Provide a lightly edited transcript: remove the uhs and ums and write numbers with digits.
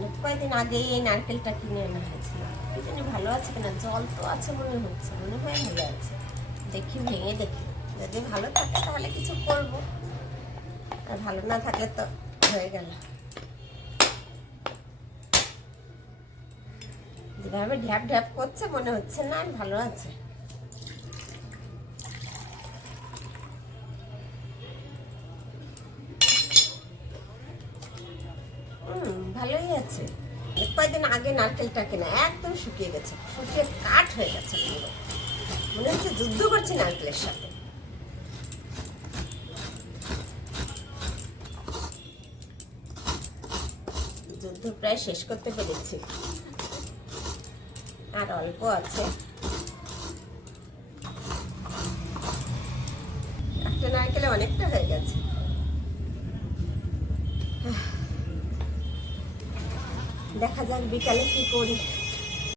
অনেক কয়েকদিন আগেই এই নারকেলটা কিনে আনা হয়েছিল। কি জানি ভালো আছে কিনা, জল তো আছে মনে হচ্ছে, মনে হয় ভালো আছে। দেখি ভেঙে দেখি, যদি ভালো থাকে তাহলে কিছু করবো, আর ভালো না থাকলে তো হয়ে গেল। যেভাবে ঢ্যাপ ঢ্যাপ করছে মনে হচ্ছে না ভালো আছে। ভালোই আছে। কয়েকদিন আগে নারকেলটা কেনা একদম শুকিয়ে গেছে, শুকিয়ে কাঠ হয়ে গেছে পুরো, মনে হচ্ছে যুদ্ধ করছি নারকেলের সাথে। যুদ্ধ প্রায় শেষ করতে পেরেছি, আর অল্প আছে। একটা নারকেলে অনেকটা হয়ে গেছে। দেখা যাক বিকালে কি করি।